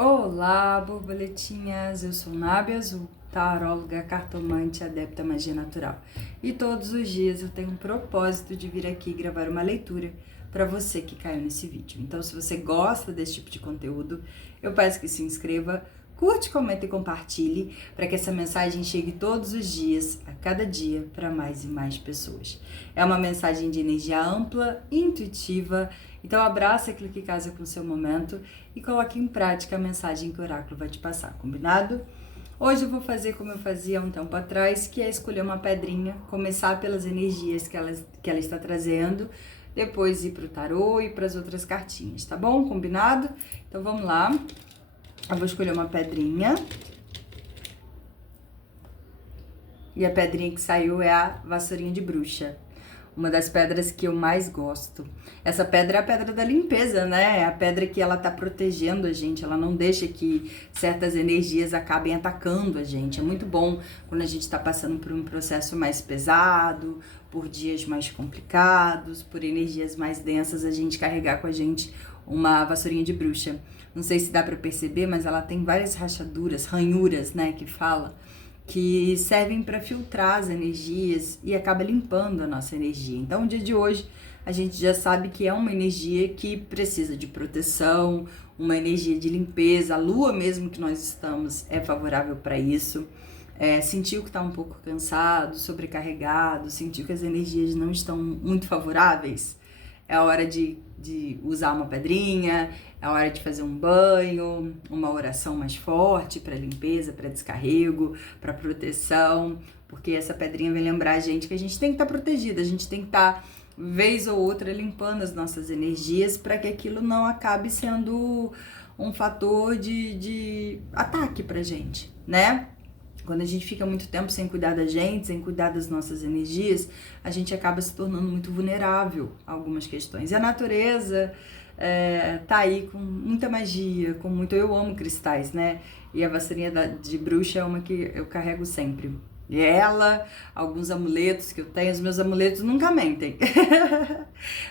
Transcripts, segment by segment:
Olá, borboletinhas! Eu sou Nábia Azul, taróloga, cartomante, adepta à magia natural. E todos os dias eu tenho um propósito de vir aqui gravar uma leitura para você que caiu nesse vídeo. Então, se você gosta desse tipo de conteúdo, eu peço que se inscreva, curte, comenta e compartilhe para que essa mensagem chegue todos os dias, a cada dia, para mais e mais pessoas. É uma mensagem de energia ampla, intuitiva. Então abraça aquilo que casa com o seu momento e coloque em prática a mensagem que o oráculo vai te passar, combinado? Hoje eu vou fazer como eu fazia há um tempo atrás, que é escolher uma pedrinha, começar pelas energias que ela está trazendo, depois ir para o tarô e para as outras cartinhas, tá bom? Combinado? Então vamos lá. Eu vou escolher uma pedrinha. E a pedrinha que saiu é a vassourinha de bruxa. Uma das pedras que eu mais gosto. Essa pedra é a pedra da limpeza, né? É a pedra que ela tá protegendo a gente, ela não deixa que certas energias acabem atacando a gente. É muito bom quando a gente tá passando por um processo mais pesado, por dias mais complicados, por energias mais densas, a gente carregar com a gente uma vassourinha de bruxa. Não sei se dá pra perceber, mas ela tem várias rachaduras, ranhuras, né, que fala, que servem para filtrar as energias e acaba limpando a nossa energia. Então, no dia de hoje, a gente já sabe que é uma energia que precisa de proteção, uma energia de limpeza. A lua mesmo que nós estamos é favorável para isso. Sentiu que está um pouco cansado, sobrecarregado, sentiu que as energias não estão muito favoráveis, é a hora de usar uma pedrinha, é a hora de fazer um banho, uma oração mais forte para limpeza, para descarrego, para proteção, porque essa pedrinha vem lembrar a gente que a gente tem que estar protegida, a gente tem que estar, vez ou outra, limpando as nossas energias para que aquilo não acabe sendo um fator de ataque pra gente, né? Quando a gente fica muito tempo sem cuidar da gente, sem cuidar das nossas energias, a gente acaba se tornando muito vulnerável a algumas questões. E a natureza tá aí com muita magia, com muito... Eu amo cristais, né? E a vassourinha de bruxa é uma que eu carrego sempre. E ela, alguns amuletos que eu tenho, os meus amuletos nunca mentem.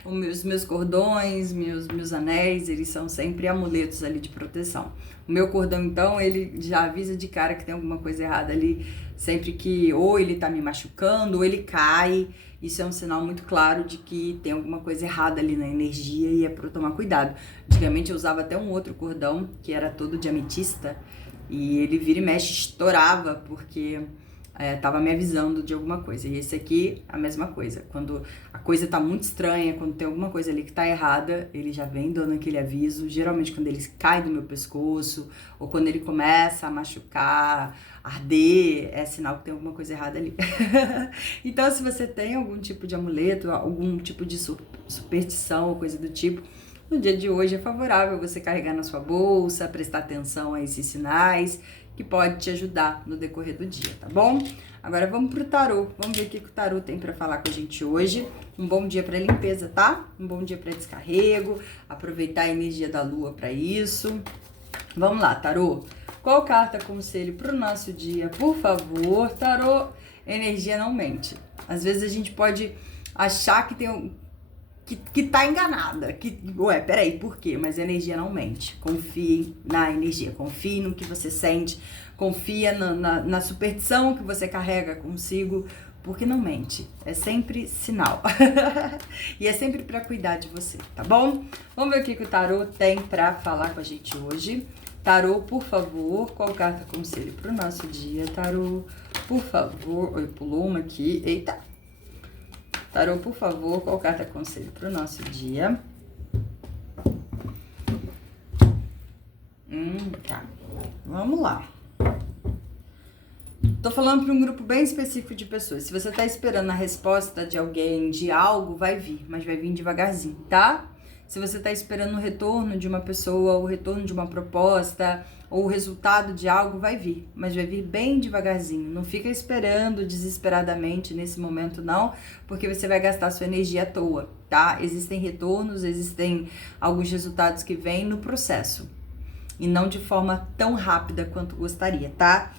Os meus cordões, meus anéis, eles são sempre amuletos ali de proteção. O meu cordão, então, ele já avisa de cara que tem alguma coisa errada ali, sempre que ou ele tá me machucando, ou ele cai. Isso é um sinal muito claro de que tem alguma coisa errada ali na energia e é pra eu tomar cuidado. Antigamente eu usava até um outro cordão, que era todo de ametista, e ele vira e mexe, estourava, porque... tava me avisando de alguma coisa. E esse aqui, a mesma coisa. Quando a coisa tá muito estranha, quando tem alguma coisa ali que tá errada, ele já vem dando aquele aviso. Geralmente quando ele cai do meu pescoço, ou quando ele começa a machucar, arder, é sinal que tem alguma coisa errada ali. Então, se você tem algum tipo de amuleto, algum tipo de superstição ou coisa do tipo, no dia de hoje é favorável você carregar na sua bolsa, prestar atenção a esses sinais, que pode te ajudar no decorrer do dia, tá bom? Agora vamos pro tarô, vamos ver o que o tarô tem pra falar com a gente hoje. Um bom dia pra limpeza, tá? Um bom dia pra descarrego, aproveitar a energia da lua pra isso. Vamos lá, tarô. Qual carta conselho pro nosso dia, por favor? Tarô, energia não mente. Às vezes a gente pode achar que tem que tá enganada, peraí, por quê? Mas a energia não mente. Confie na energia, confie no que você sente, confia na superstição que você carrega consigo, porque não mente. É sempre sinal. E é sempre pra cuidar de você, tá bom? Vamos ver o que o tarô tem pra falar com a gente hoje. Tarô, por favor, qual carta conselho pro nosso dia? Tarô, por favor. Oi, pulou uma aqui. Eita! Tarô, por favor, qual carta conselho para o nosso dia? Tá. Vamos lá. Tô falando para um grupo bem específico de pessoas. Se você tá esperando a resposta de alguém, de algo, vai vir, mas vai vir devagarzinho, tá? Se você tá esperando o retorno de uma pessoa, o retorno de uma proposta, ou o resultado de algo, vai vir, mas vai vir bem devagarzinho. Não fica esperando desesperadamente nesse momento, não, porque você vai gastar sua energia à toa, tá? Existem retornos, existem alguns resultados que vêm no processo, e não de forma tão rápida quanto gostaria, tá?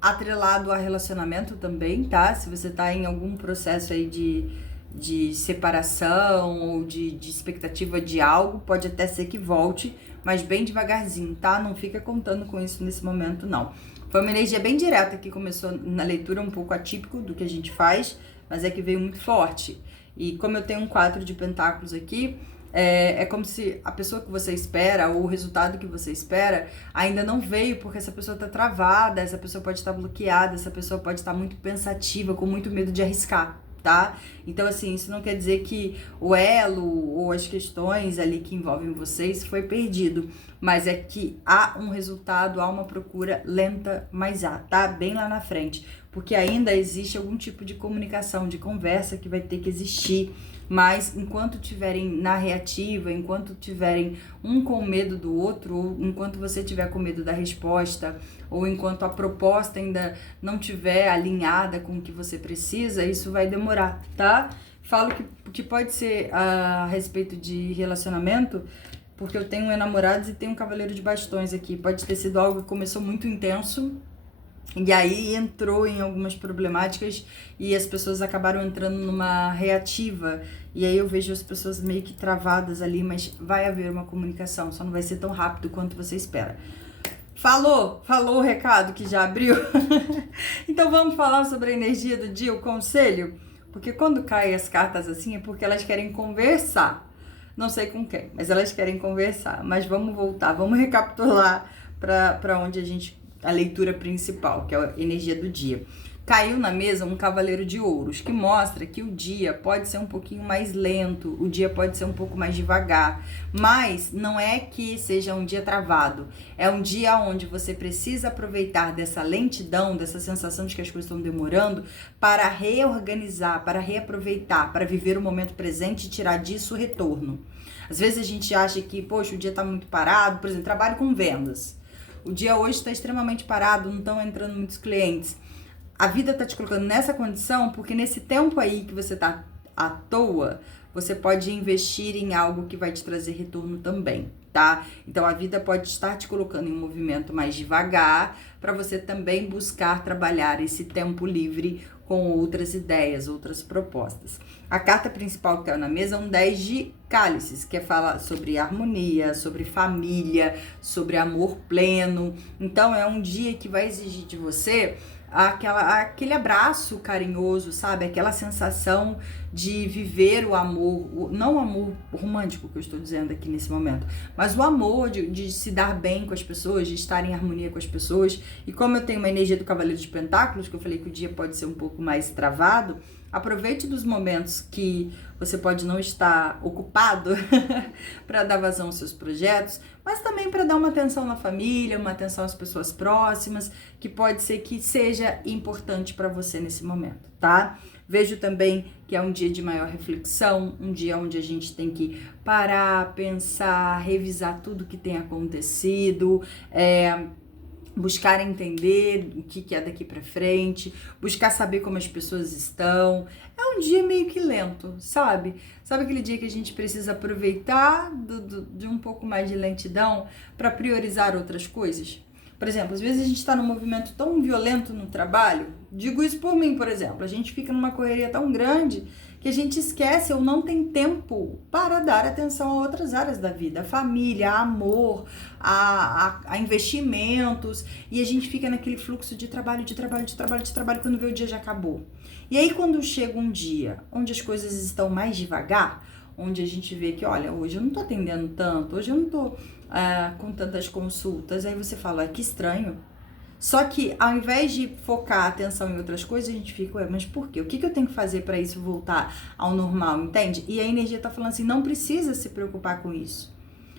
Atrelado a relacionamento também, tá? Se você tá em algum processo aí de separação ou de expectativa de algo, pode até ser que volte, mas bem devagarzinho, tá? Não fica contando com isso nesse momento, não. Foi uma energia bem direta que começou na leitura, um pouco atípico do que a gente faz, mas é que veio muito forte. E como eu tenho um 4 de pentáculos aqui, é como se a pessoa que você espera, ou o resultado que você espera, ainda não veio, porque essa pessoa está travada, essa pessoa pode estar bloqueada, essa pessoa pode estar muito pensativa, com muito medo de arriscar, tá? Então, assim, isso não quer dizer que o elo ou as questões ali que envolvem vocês foi perdido, mas é que há um resultado, há uma procura lenta, mas há, tá? Bem lá na frente, porque ainda existe algum tipo de comunicação, de conversa que vai ter que existir. Mas enquanto tiverem na reativa, enquanto tiverem um com medo do outro, ou enquanto você tiver com medo da resposta, ou enquanto a proposta ainda não tiver alinhada com o que você precisa, isso vai demorar, tá? Falo que pode ser a respeito de relacionamento, porque eu tenho enamorados e tenho um cavaleiro de bastões aqui. Pode ter sido algo que começou muito intenso, e aí entrou em algumas problemáticas e as pessoas acabaram entrando numa reativa. E aí eu vejo as pessoas meio que travadas ali, mas vai haver uma comunicação, só não vai ser tão rápido quanto você espera. Falou o recado que já abriu? Então vamos falar sobre a energia do dia, o conselho? Porque quando caem as cartas assim é porque elas querem conversar. Não sei com quem, mas elas querem conversar. Mas vamos voltar, vamos recapitular para onde a leitura principal, que é a energia do dia. Caiu na mesa um cavaleiro de ouros, que mostra que o dia pode ser um pouquinho mais lento, o dia pode ser um pouco mais devagar, mas não é que seja um dia travado, é um dia onde você precisa aproveitar dessa lentidão, dessa sensação de que as coisas estão demorando, para reorganizar, para reaproveitar, para viver o momento presente e tirar disso o retorno. Às vezes a gente acha que, poxa, o dia está muito parado, por exemplo, trabalho com vendas. O dia hoje está extremamente parado, não estão entrando muitos clientes. A vida está te colocando nessa condição porque nesse tempo aí que você está à toa, você pode investir em algo que vai te trazer retorno também, tá? Então a vida pode estar te colocando em um movimento mais devagar para você também buscar trabalhar esse tempo livre com outras ideias, outras propostas. A carta principal que caiu na mesa é um 10 de cálices, que fala sobre harmonia, sobre família, sobre amor pleno. Então é um dia que vai exigir de você aquele abraço carinhoso, sabe? Aquela sensação de viver o amor, não o amor romântico que eu estou dizendo aqui nesse momento, mas o amor de se dar bem com as pessoas, de estar em harmonia com as pessoas. E como eu tenho uma energia do Cavaleiro de Pentáculos, que eu falei que o dia pode ser um pouco mais travado, aproveite dos momentos que você pode não estar ocupado para dar vazão aos seus projetos, mas também para dar uma atenção na família, uma atenção às pessoas próximas, que pode ser que seja importante para você nesse momento, tá? Vejo também que é um dia de maior reflexão, um dia onde a gente tem que parar, pensar, revisar tudo que tem acontecido, buscar entender o que é daqui para frente, buscar saber como as pessoas estão. É um dia meio que lento, sabe? Sabe aquele dia que a gente precisa aproveitar de um pouco mais de lentidão para priorizar outras coisas? Por exemplo, às vezes a gente está num movimento tão violento no trabalho, digo isso por mim, por exemplo, a gente fica numa correria tão grande que a gente esquece ou não tem tempo para dar atenção a outras áreas da vida, a família, a amor, a investimentos, e a gente fica naquele fluxo de trabalho, quando vê o dia já acabou. E aí quando chega um dia onde as coisas estão mais devagar, onde a gente vê que, olha, hoje eu não tô atendendo tanto, hoje eu não tô com tantas consultas, aí você fala, que estranho. Só que ao invés de focar a atenção em outras coisas, a gente fica, mas por quê? O que eu tenho que fazer para isso voltar ao normal, entende? E a energia tá falando assim, não precisa se preocupar com isso.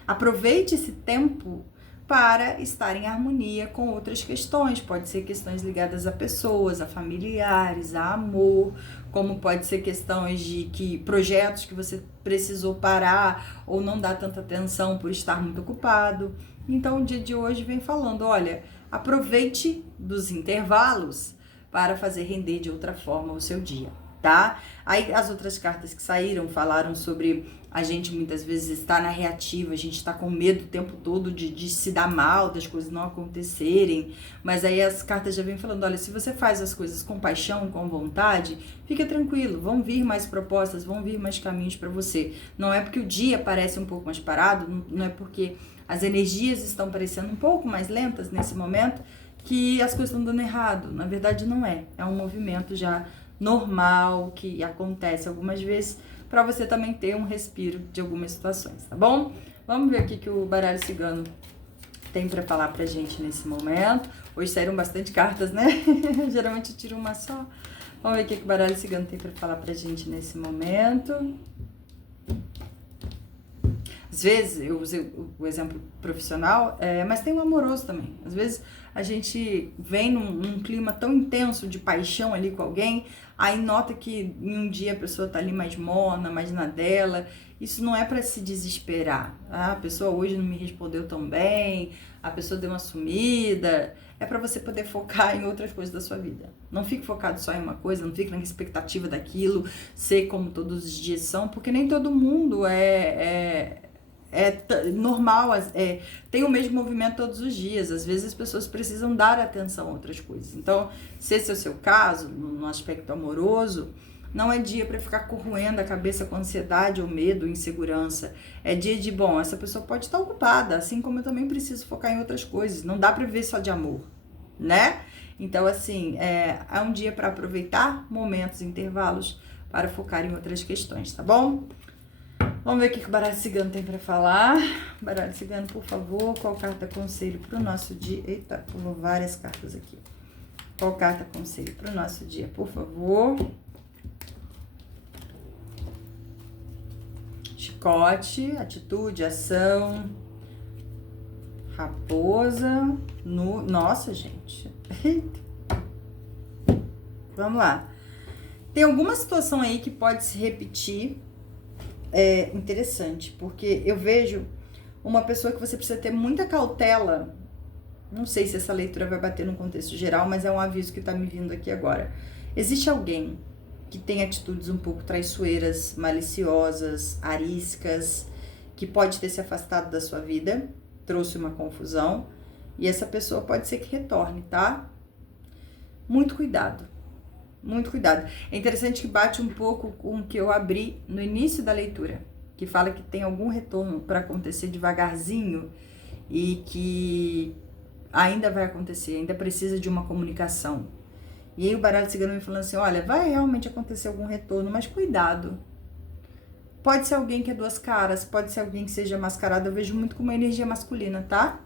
Aproveite esse tempo para estar em harmonia com outras questões. Pode ser questões ligadas a pessoas, a familiares, a amor, como pode ser questões de projetos que você precisou parar ou não dar tanta atenção por estar muito ocupado. Então o dia de hoje vem falando, olha, aproveite dos intervalos para fazer render de outra forma o seu dia, tá? Aí as outras cartas que saíram falaram sobre a gente muitas vezes estar na reativa, a gente está com medo o tempo todo de se dar mal, das coisas não acontecerem, mas aí as cartas já vêm falando, olha, se você faz as coisas com paixão, com vontade, fica tranquilo, vão vir mais propostas, vão vir mais caminhos para você. Não é porque o dia parece um pouco mais parado, não é porque as energias estão parecendo um pouco mais lentas nesse momento, que as coisas estão dando errado. Na verdade, não é. É um movimento já normal, que acontece algumas vezes, para você também ter um respiro de algumas situações, tá bom? Vamos ver o que o baralho cigano tem para falar pra gente nesse momento. Hoje saíram bastante cartas, né? Geralmente eu tiro uma só. Vamos ver o que o baralho cigano tem para falar pra gente nesse momento. Às vezes, eu usei o exemplo profissional, mas tem o amoroso também. Às vezes, a gente vem num clima tão intenso de paixão ali com alguém, aí nota que em um dia a pessoa tá ali mais morna, mais na dela. Isso não é para se desesperar. Ah, a pessoa hoje não me respondeu tão bem, a pessoa deu uma sumida. É para você poder focar em outras coisas da sua vida. Não fique focado só em uma coisa, não fique na expectativa daquilo, ser como todos os dias são, porque nem todo mundo é normal, tem o mesmo movimento todos os dias. Às vezes as pessoas precisam dar atenção a outras coisas. Então, se esse é o seu caso, no aspecto amoroso, não é dia para ficar corroendo a cabeça com ansiedade ou medo, insegurança. É dia de, bom, essa pessoa pode estar ocupada, assim como eu também preciso focar em outras coisas. Não dá para viver só de amor, né? Então, assim, é um dia para aproveitar momentos, intervalos, para focar em outras questões, tá bom? Vamos ver o que o baralho cigano tem para falar. Baralho cigano, por favor, qual carta conselho para o nosso dia? Eita, pulou várias cartas aqui. Qual carta conselho para o nosso dia, por favor? Chicote, atitude, ação, raposa, nossa, gente. Vamos lá. Tem alguma situação aí que pode se repetir. É interessante, porque eu vejo uma pessoa que você precisa ter muita cautela. Não sei se essa leitura vai bater no contexto geral, mas é um aviso que tá me vindo aqui agora. Existe alguém que tem atitudes um pouco traiçoeiras, maliciosas, ariscas, que pode ter se afastado da sua vida, trouxe uma confusão, e essa pessoa pode ser que retorne, tá? Muito cuidado. Muito cuidado. É interessante que bate um pouco com o que eu abri no início da leitura, que fala que tem algum retorno para acontecer devagarzinho e que ainda vai acontecer, ainda precisa de uma comunicação. E aí o baralho cigano me falando assim, olha, vai realmente acontecer algum retorno, mas cuidado. Pode ser alguém que é duas caras, pode ser alguém que seja mascarado, eu vejo muito com uma energia masculina, tá?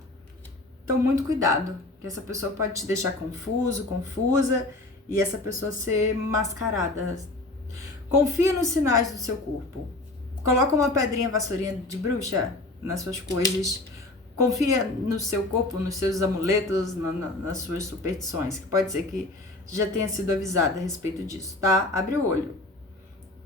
Então, muito cuidado, que essa pessoa pode te deixar confuso, confusa, e essa pessoa ser mascarada. Confia nos sinais do seu corpo. Coloca uma pedrinha vassourinha de bruxa nas suas coisas. Confia no seu corpo, nos seus amuletos, nas suas superstições, que pode ser que já tenha sido avisada a respeito disso, tá? Abre o olho.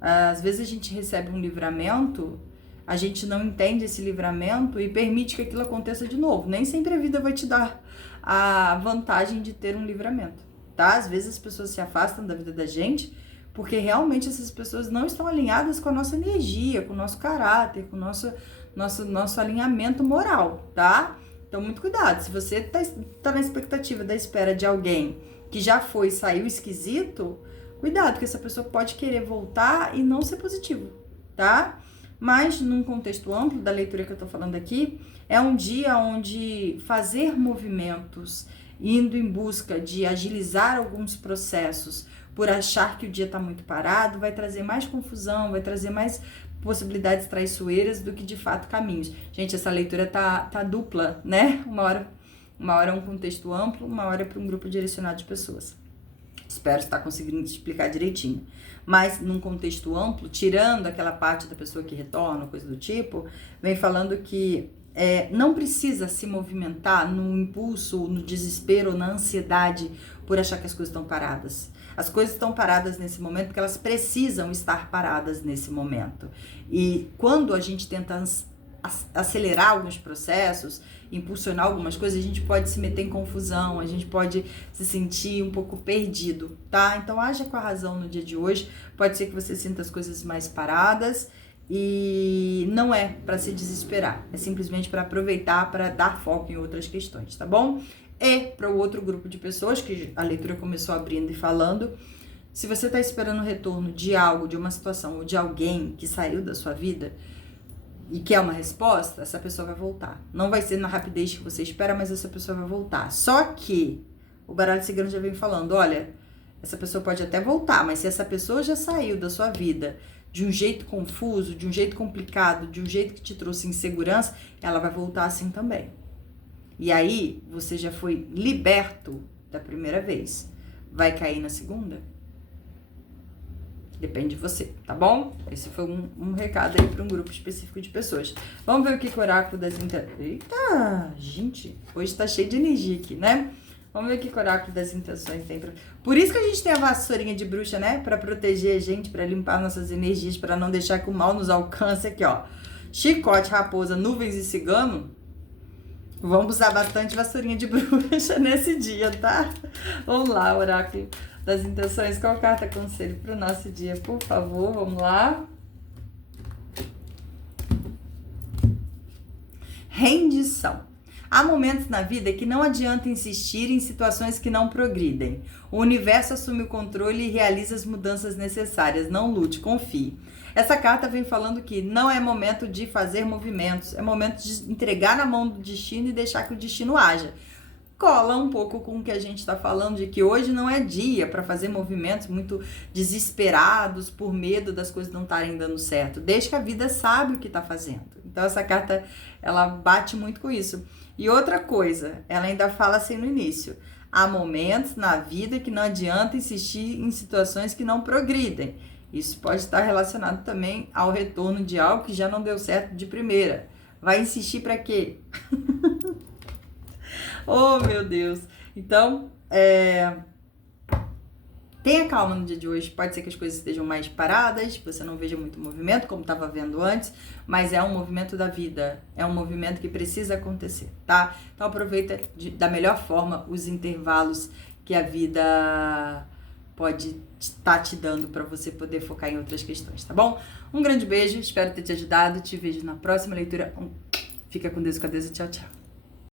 Às vezes a gente recebe um livramento, a gente não entende esse livramento e permite que aquilo aconteça de novo. Nem sempre a vida vai te dar a vantagem de ter um livramento. Tá? Às vezes as pessoas se afastam da vida da gente porque realmente essas pessoas não estão alinhadas com a nossa energia, com o nosso caráter, com o nosso alinhamento moral, tá? Então, muito cuidado. Se você tá na expectativa da espera de alguém que já foi e saiu esquisito, cuidado, que essa pessoa pode querer voltar e não ser positivo, tá? Mas, num contexto amplo da leitura que eu tô falando aqui, é um dia onde fazer movimentos, indo em busca de agilizar alguns processos, por achar que o dia está muito parado, vai trazer mais confusão, vai trazer mais possibilidades traiçoeiras do que de fato caminhos. Gente, essa leitura tá dupla, né? Uma hora é um contexto amplo, uma hora é para um grupo direcionado de pessoas. Espero estar conseguindo explicar direitinho. Mas num contexto amplo, tirando aquela parte da pessoa que retorna, coisa do tipo, vem falando que não precisa se movimentar no impulso, no desespero, ou na ansiedade por achar que as coisas estão paradas. As coisas estão paradas nesse momento porque elas precisam estar paradas nesse momento. E quando a gente tenta acelerar alguns processos, impulsionar algumas coisas, a gente pode se meter em confusão, a gente pode se sentir um pouco perdido, tá? Então, haja com a razão no dia de hoje. Pode ser que você sinta as coisas mais paradas, e não é para se desesperar, é simplesmente para aproveitar, para dar foco em outras questões, tá bom? E para o outro grupo de pessoas, que a leitura começou abrindo e falando, se você está esperando o retorno de algo, de uma situação ou de alguém que saiu da sua vida, e quer uma resposta, essa pessoa vai voltar. Não vai ser na rapidez que você espera, mas essa pessoa vai voltar. Só que o baralho cigano já vem falando, olha, essa pessoa pode até voltar, mas se essa pessoa já saiu da sua vida de um jeito confuso, de um jeito complicado, de um jeito que te trouxe insegurança, ela vai voltar assim também. E aí, você já foi liberto da primeira vez. Vai cair na segunda? Depende de você, tá bom? Esse foi um recado aí para um grupo específico de pessoas. Vamos ver o que o oráculo das intenções... Eita, gente, hoje tá cheio de energia aqui, né? Vamos ver o que o oráculo das intenções tem pra... Por isso que a gente tem a vassourinha de bruxa, né? Pra proteger a gente, pra limpar nossas energias, pra não deixar que o mal nos alcance aqui, ó. Chicote, raposa, nuvens e cigano. Vamos usar bastante vassourinha de bruxa nesse dia, tá? Vamos lá, oráculo das intenções. Qual carta conselho pro nosso dia, por favor? Vamos lá. Rendição. Há momentos na vida que não adianta insistir em situações que não progridem. O universo assume o controle e realiza as mudanças necessárias. Não lute, confie. Essa carta vem falando que não é momento de fazer movimentos, é momento de entregar na mão do destino e deixar que o destino haja. Cola um pouco com o que a gente está falando, de que hoje não é dia para fazer movimentos muito desesperados por medo das coisas não estarem dando certo. Deixa que a vida sabe o que está fazendo. Então essa carta, ela bate muito com isso. E outra coisa, ela ainda fala assim no início, há momentos na vida que não adianta insistir em situações que não progridem. Isso pode estar relacionado também ao retorno de algo que já não deu certo de primeira. Vai insistir para quê? Oh, meu Deus. Então, tenha calma no dia de hoje. Pode ser que as coisas estejam mais paradas, você não veja muito movimento, como estava vendo antes, mas é um movimento da vida. É um movimento que precisa acontecer, tá? Então, aproveita da melhor forma os intervalos que a vida pode estar te dando para você poder focar em outras questões, tá bom? Um grande beijo, espero ter te ajudado. Te vejo na próxima leitura. Fica com Deus e com a Deus e tchau, tchau.